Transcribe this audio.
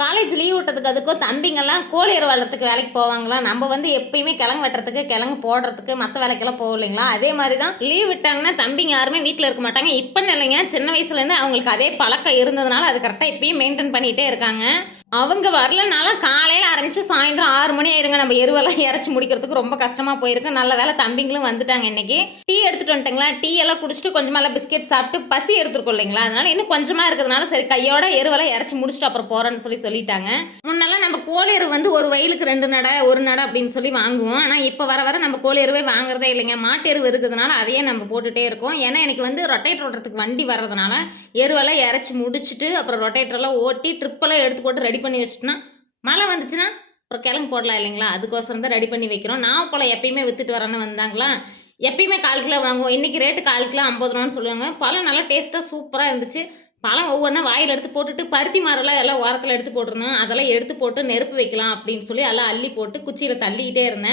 College leave விட்டதுக்கு அதுக்கும் தம்பிங்கெல்லாம் கோழியர் வளர்த்துக்கு வேலைக்கு போவாங்களா. நம்ம வந்து எப்பயுமே கிழங்கு வெட்டுறதுக்கு கிழங்கு போடுறதுக்கு மற்ற வேலைக்கெல்லாம் போகும் இல்லைங்களா. அதே மாதிரி தான் லீவ் விட்டாங்கன்னா தம்பிங்க யாருமே வீட்டில் இருக்க மாட்டாங்க. இப்போன்னு இல்லைங்க, சின்ன வயசுலேருந்து அவங்களுக்கு அதே பழக்கம் இருந்ததுனால அது கரெக்டாக இப்பயும் மெயின்டைன் பண்ணிகிட்டே இருக்காங்க. அவங்க வரலனாலும் காலையில் ஆரம்பித்து சாயந்தரம் 6 மணி ஆயிருங்க. நம்ம எருவெல்லாம் இறச்சி முடிக்கிறதுக்கு ரொம்ப கஷ்டமாக போயிருக்கு. நல்ல வேலை தம்பிங்களும் வந்துட்டாங்க இன்னைக்கு. டீ எடுத்துகிட்டு வந்துட்டுங்களா, டீ எல்லாம் குடிச்சிட்டு கொஞ்சமாக பிஸ்கெட் சாப்பிட்டு பசி எடுத்துருக்கோம் இல்லைங்களா. அதனால இன்னும் கொஞ்சமாக இருக்கிறதுனால சரி கையோட எருவெல்லாம் இறச்சி முடிச்சுட்டு அப்புறம் போகிறேன்னு சொல்லிட்டாங்க. முன்னெல்லாம் நம்ம கோழி எருவு வந்து ஒரு வயலுக்கு 2 நடை 1 நடை அப்படின்னு சொல்லி வாங்குவோம். ஆனால் இப்போ வர வர நம்ம கோழி எருவே வாங்குறதே இல்லைங்க. மாட்டு எருவு இருக்கிறதுனால அதையே நம்ம போட்டுகிட்டே இருக்கோம். ஏன்னா எனக்கு வந்து ரொட்டேட்டர் ஓட்டுறதுக்கு வண்டி வர்றதுனால எருவெல்லாம் இறச்சி முடிச்சுட்டு அப்புறம் ரொட்டேட்டரெல்லாம் ஓட்டி ட்ரிப்பெல்லாம் எடுத்து போட்டு ரெடி பண்ணி வச்சுட்டோன்னா மழை வந்துச்சுன்னா அப்புறம் கிழங்கு போடலாம் இல்லைங்களா. அதுக்கோசரம் தான் ரெடி பண்ணி வைக்கிறோம். நான் பழம் எப்பயுமே விற்றுட்டு வரேன்னு வந்தாங்களா, எப்பயுமே 1/4 கிலோ வாங்குவோம். இன்றைக்கி ரேட்டு 1/4 கிலோ 50 ரூபான்னு சொல்லுவாங்க. பழம் நல்லா டேஸ்ட்டாக சூப்பராக இருந்துச்சு. பழம் ஒவ்வொன்றா வாயில் எடுத்து போட்டுட்டு பருத்தி மரம்லாம் எல்லாம் ஓரத்தில் எடுத்து போட்டிருந்தோம். அதெல்லாம் எடுத்து போட்டு நெருப்பு வைக்கலாம் அப்படின்னு சொல்லி எல்லாம் அள்ளி போட்டு குச்சியில் தள்ளிக்கிட்டே இருந்தேன்.